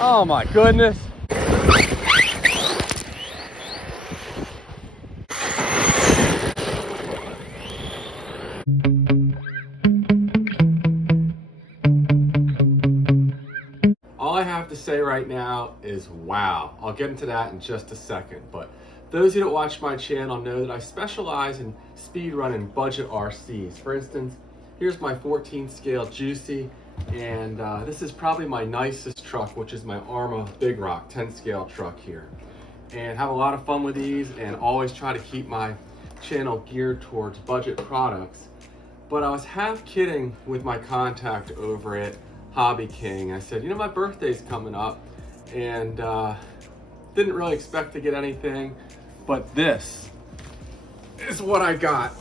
Oh my goodness. All I have to say right now is wow. I'll get into that in just a second, but those who don't watch my channel know that I specialize in speedrun and budget RCs. For instance, here's my 14 scale Juicy, and this is probably my nicest truck, which is my Arma Big Rock 10 scale truck here. And have a lot of fun with these and always try to keep my channel geared towards budget products. But I was half kidding with my contact over at Hobby King. I said, you know, my birthday's coming up, and didn't really expect to get anything, but this is what I got.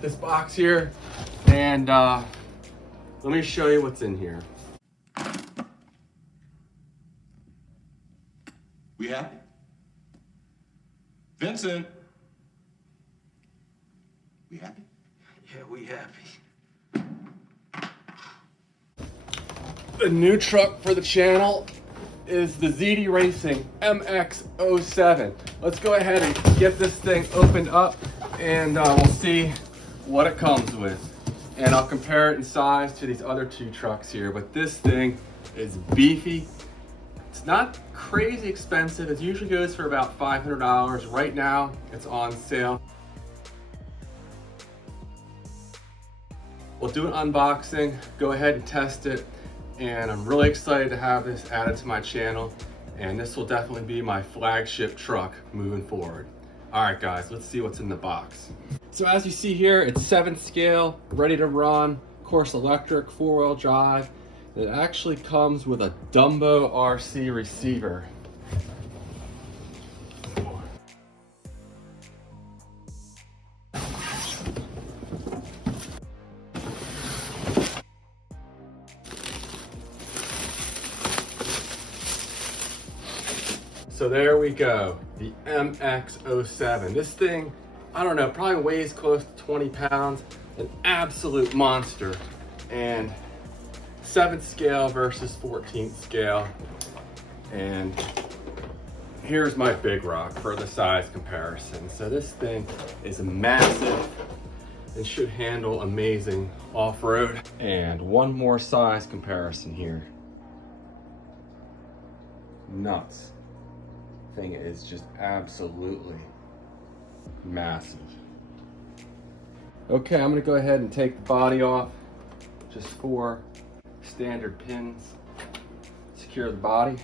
This box here, and let me show you what's in here. We happy? Vincent? We happy? Yeah, we happy. The new truck for the channel is the ZD Racing MX-07. Let's go ahead and get this thing opened up, and we'll see what it comes with. And I'll compare it in size to these other two trucks here, but this thing is beefy. It's not crazy expensive. It usually goes for about $500. Right now, it's on sale. We'll do an unboxing, go ahead and test it, and I'm really excited to have this added to my channel, and this will definitely be my flagship truck moving forward. All right guys, let's see what's in the box. So as you see here, it's 7th scale, ready to run, of course electric, 4-wheel drive. It actually comes with a Dumbo RC receiver. So there we go, the MX-07. This thing, I don't know, probably weighs close to 20 pounds, an absolute monster. And 7th scale versus 14th scale. And here's my Big Rock for the size comparison. So this thing is massive and should handle amazing off-road. And one more size comparison here. Nuts. Thing is just absolutely massive. Okay, I'm gonna go ahead and take the body off. Just 4 standard pins. Secure the body.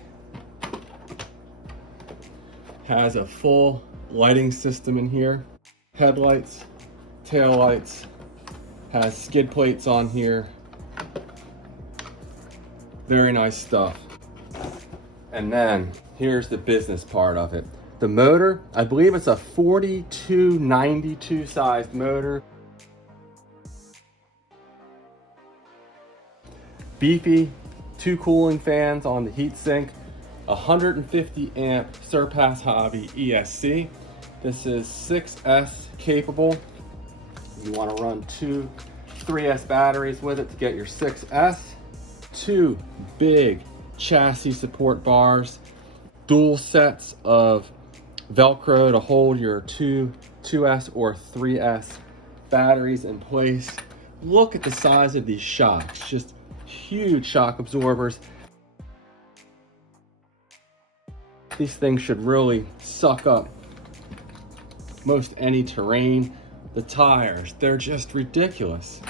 Has a full lighting system in here. Headlights, tail lights. Has skid plates on here. Very nice stuff. And then here's the business part of it. The motor, I believe it's a 4292 sized motor. Beefy, 2 cooling fans on the heatsink, 150 amp Surpass Hobby ESC. This is 6S capable. You want to run 2 3S batteries with it to get your 6S. 2 big chassis support bars, dual sets of Velcro to hold your 2S or 3S batteries in place. Look at the size of these shocks, just huge shock absorbers. These things should really suck up most any terrain. The tires, they're just ridiculous.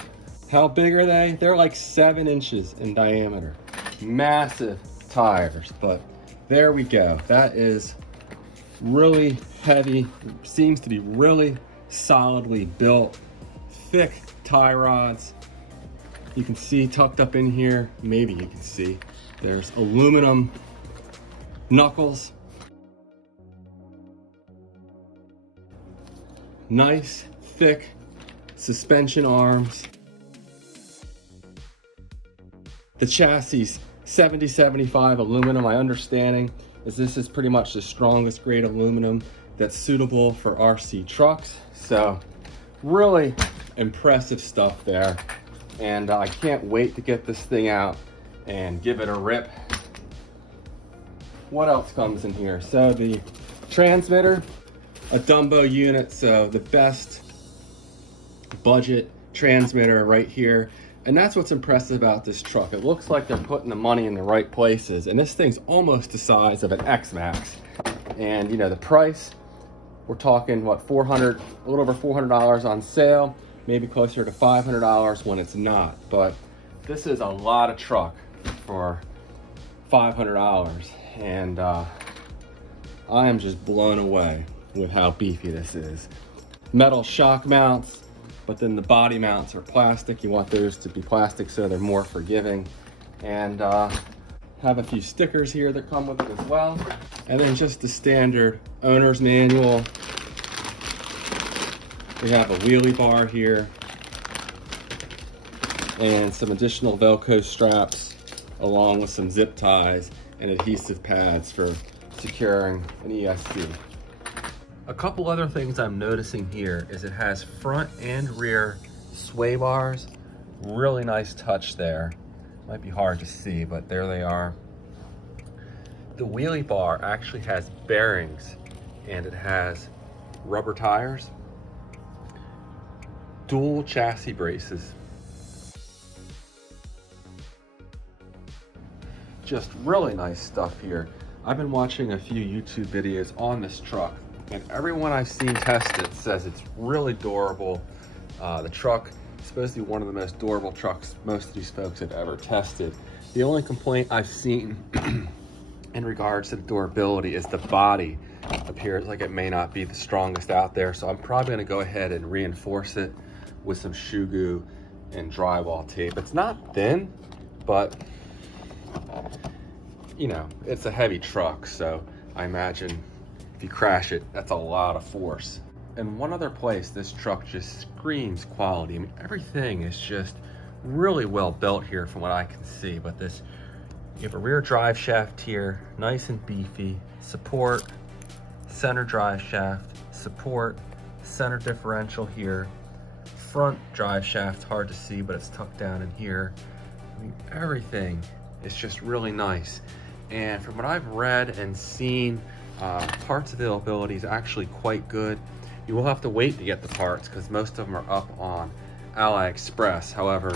How big are they? They're like 7 inches in diameter. Massive tires, but there we go. That is really heavy, seems to be really solidly built, thick tie rods. You can see tucked up in here, maybe you can see, there's aluminum knuckles. Nice, thick suspension arms. The chassis, 70-75 aluminum. My understanding is this is pretty much the strongest grade aluminum that's suitable for RC trucks. So really impressive stuff there. And I can't wait to get this thing out and give it a rip. what else comes in here? So the transmitter, a Dumbo unit, so the best budget transmitter right here. And that's what's impressive about this truck. It looks like they're putting the money in the right places. And this thing's almost the size of an X-Max. And you know, the price, we're talking what, a little over $400 on sale, maybe closer to $500 when it's not. But this is a lot of truck for $500. And I am just blown away with how beefy this is. Metal shock mounts, but then the body mounts are plastic. You want those to be plastic so they're more forgiving. And have a few stickers here that come with it as well. And then just the standard owner's manual. We have a wheelie bar here and some additional Velcro straps along with some zip ties and adhesive pads for securing an ESC. A couple other things I'm noticing here is it has front and rear sway bars. Really nice touch there. Might be hard to see, but there they are. The wheelie bar actually has bearings and it has rubber tires, dual chassis braces. Just really nice stuff here. I've been watching a few YouTube videos on this truck, and everyone I've seen test it says it's really durable. The truck is supposed to be one of the most durable trucks most of these folks have ever tested. The only complaint I've seen in regards to the durability is the body appears like it may not be the strongest out there. So I'm probably gonna go ahead and reinforce it with some shoe goo and drywall tape. It's not thin, but you know, it's a heavy truck. So I imagine if you crash it, that's a lot of force. And one other place, this truck just screams quality. I mean, everything is just really well built here from what I can see. But this, you have a rear drive shaft here, nice and beefy, support, center drive shaft, support, center differential here, front drive shaft, hard to see, but it's tucked down in here. I mean, everything is just really nice. And from what I've read and seen, parts availability is actually quite good. You will have to wait to get the parts because most of them are up on AliExpress. However,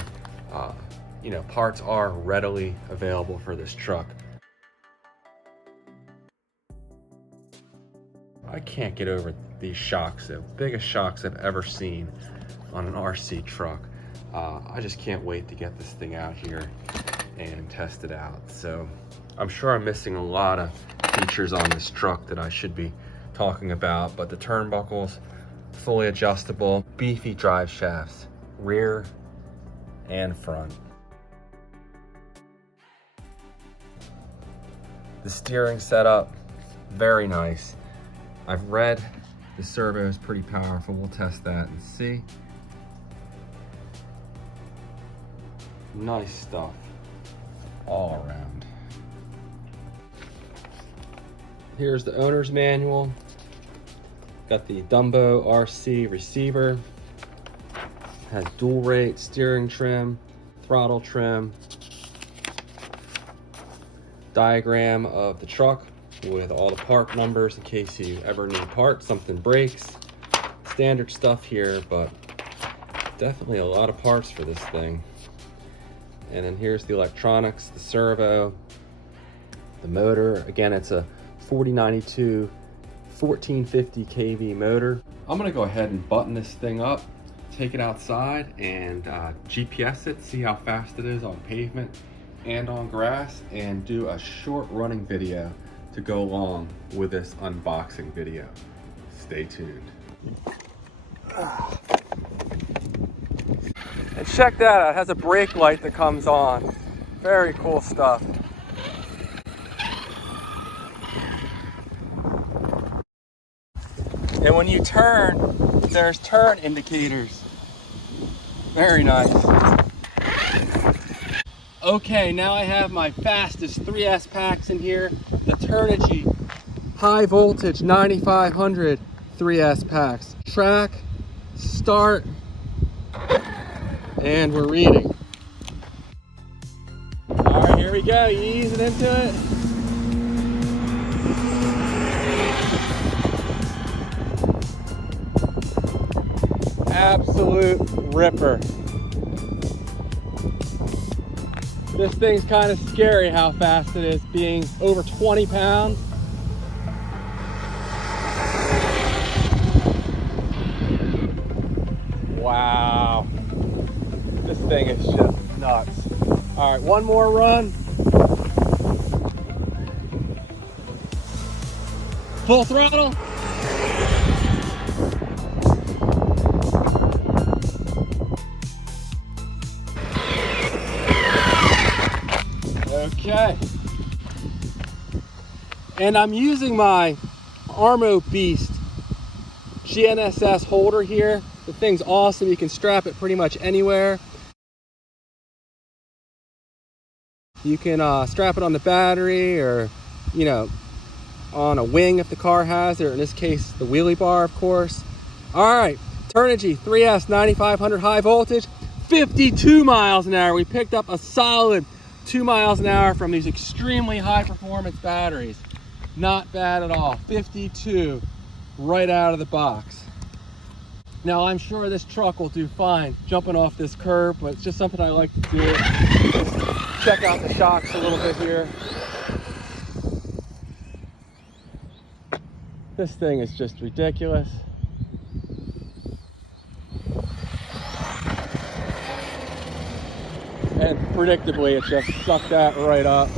you know, parts are readily available for this truck. I can't get over these shocks, the biggest shocks I've ever seen on an RC truck. I just can't wait to get this thing out here and test it out. So I'm sure I'm missing a lot of features on this truck that I should be talking about, but the turnbuckles, fully adjustable, beefy drive shafts, rear and front. The steering setup, very nice. I've read the servo is pretty powerful. We'll test that and see. Nice stuff all around. Here's the owner's manual. Got the Dumbo RC receiver. Has dual rate steering trim, throttle trim. Diagram of the truck with all the part numbers in case you ever need parts, something breaks. Standard stuff here, but definitely a lot of parts for this thing. And then here's the electronics, the servo, the motor. Again, it's a 4092 1450 kV motor. I'm gonna go ahead and button this thing up, take it outside and GPS it, see how fast it is on pavement and on grass, and do a short running video to go along with this unboxing video. Stay tuned. And check that out, it has a brake light that comes on. Very cool stuff. And when you turn, there's turn indicators. Very nice. Okay, now I have my fastest 3S packs in here. The Turnigy high voltage 9500 3S packs. Track, start, and we're reading. All right, here we go, easing into it. absolute ripper. This thing's kind of scary how fast it is, being over 20 pounds. Wow. This thing is just nuts. All right, one more run. Full throttle. Okay. And I'm using my Armo Beast GNSS holder here. The thing's awesome. You can strap it pretty much anywhere. You can strap it on the battery, or, you know, on a wing if the car has it, or in this case, the wheelie bar, of course. All right, Turnigy 3S 9500 high voltage, 52 miles an hour. We picked up a solid 2 miles an hour from these extremely high performance batteries. Not bad at all. 52 right out of the box. Now, I'm sure this truck will do fine jumping off this curb, but it's just something I like to do. Just check out the shocks a little bit here. This thing is just ridiculous. And predictably, it just sucked that right up.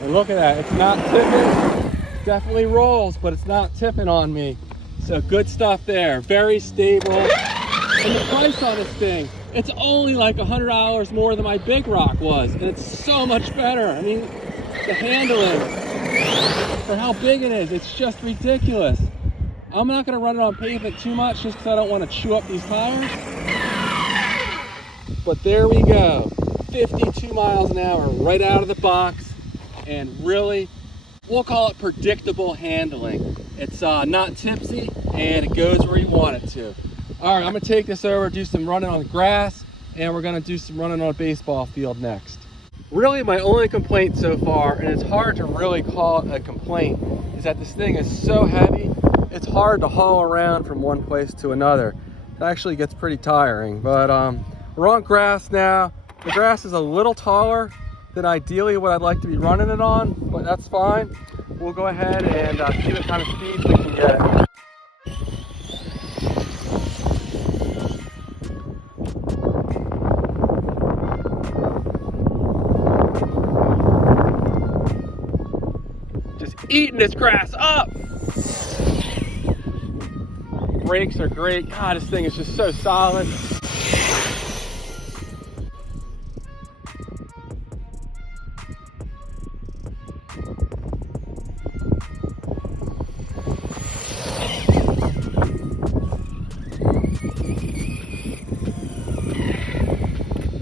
And look at that, it's not tipping. Definitely rolls, but it's not tipping on me. So good stuff there, very stable. And the price on this thing, it's only like $100 more than my Big Rock was, and it's so much better. I mean, the handling, for how big it is, it's just ridiculous. I'm not gonna run it on pavement too much just because I don't want to chew up these tires. But there we go, 52 miles an hour right out of the box, and really, we'll call it predictable handling. It's not tipsy, and it goes where you want it to. All right, I'm gonna take this over, do some running on the grass, and we're gonna do some running on a baseball field next. Really, my only complaint so far, and it's hard to really call it a complaint, is that this thing is so heavy, it's hard to haul around from one place to another. It actually gets pretty tiring, but we're on grass now. The grass is a little taller than ideally what I'd like to be running it on, but that's fine. We'll go ahead and see what kind of speeds we can get. Just eating this grass up. Brakes are great. God, this thing is just so solid.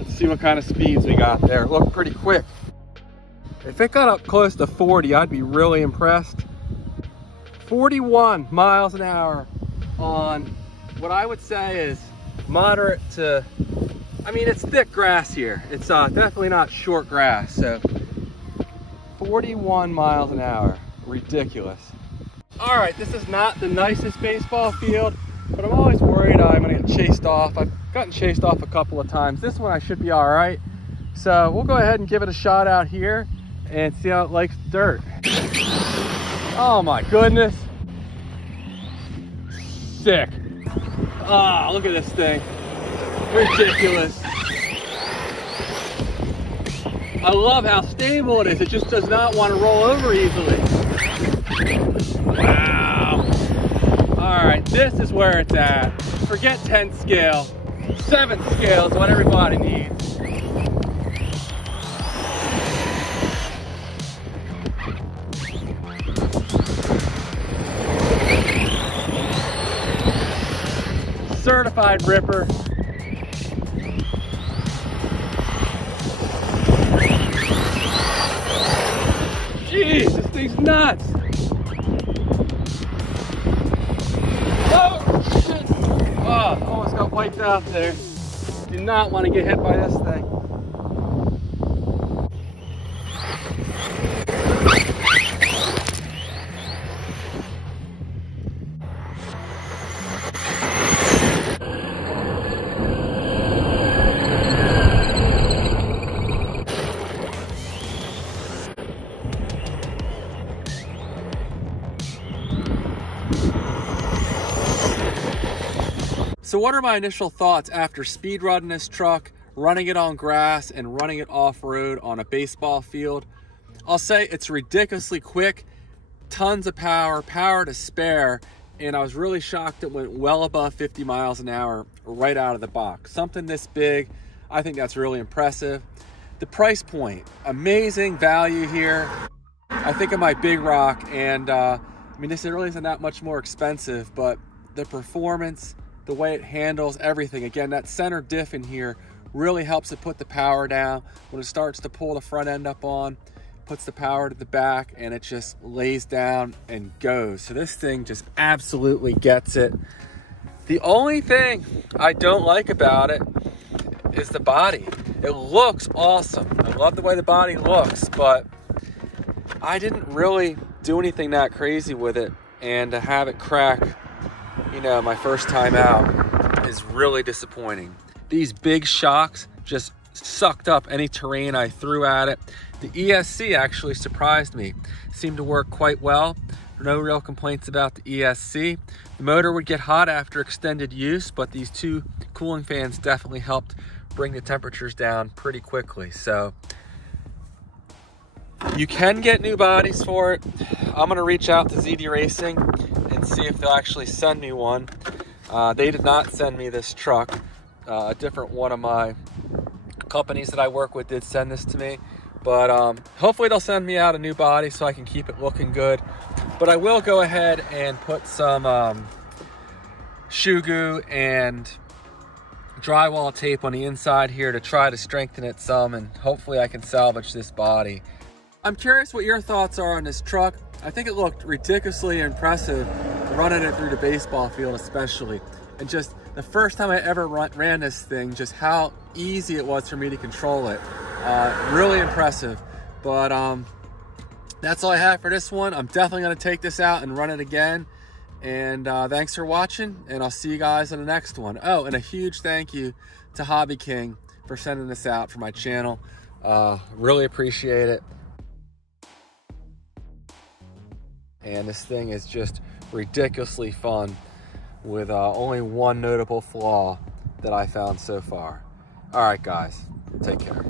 See what kind of speeds we got there. Look pretty quick. If it got up close to 40, I'd be really impressed. 41 miles an hour on what I would say is moderate to, I mean, it's thick grass here. It's definitely not short grass. So 41 miles an hour, ridiculous. All right, this is not the nicest baseball field, but I'm always worried I'm gonna get chased off. I've gotten chased off a couple of times. This one I should be all right. So we'll go ahead and give it a shot out here and see how it likes dirt. Oh my goodness. Sick. Ah, look at this thing. Ridiculous. I love how stable it is. It just does not want to roll over easily. Wow. All right, this is where it's at. Forget 10th scale. 7th scale is what everybody needs. Certified ripper. Jeez, this thing's nuts. stoplights out there. Do not want to get hit by this thing. So what are my initial thoughts after speed running this truck, running it on grass and running it off-road on a baseball field? I'll say it's ridiculously quick, tons of power to spare, and I was really shocked it went well above 50 miles an hour right out of the box. Something this big, I think that's really impressive. The price point, amazing value here. I think of my Big Rock, and I mean, this really isn't that much more expensive, but the performance, the way it handles everything. Again, that center diff in here really helps it put the power down. When it starts to pull the front end up on, puts the power to the back, and it just lays down and goes. So this thing just absolutely gets it. The only thing I don't like about it is the body. It looks awesome. I love the way the body looks, but I didn't really do anything that crazy with it, and to have it crack, you know, my first time out is really disappointing. These big shocks just sucked up any terrain I threw at it. The ESC actually surprised me. Seemed to work quite well. No real complaints about the ESC. The motor would get hot after extended use, but these two cooling fans definitely helped bring the temperatures down pretty quickly. So you can get new bodies for it. I'm gonna reach out to ZD Racing and see if they'll actually send me one. They did not send me this truck. A different one of my companies that I work with did send this to me, but hopefully they'll send me out a new body so I can keep it looking good. But I will go ahead and put some shoe goo and drywall tape on the inside here to try to strengthen it some, and hopefully I can salvage this body. I'm curious what your thoughts are on this truck. I think it looked ridiculously impressive running it through the baseball field especially. And just the first time I ever ran this thing, just how easy it was for me to control it. Really impressive. But that's all I have for this one. I'm definitely gonna take this out and run it again. And thanks for watching, and I'll see you guys in the next one. Oh, and a huge thank you to Hobby King for sending this out for my channel. Really appreciate it. And this thing is just ridiculously fun with only one notable flaw that I found so far. All right, guys, take care.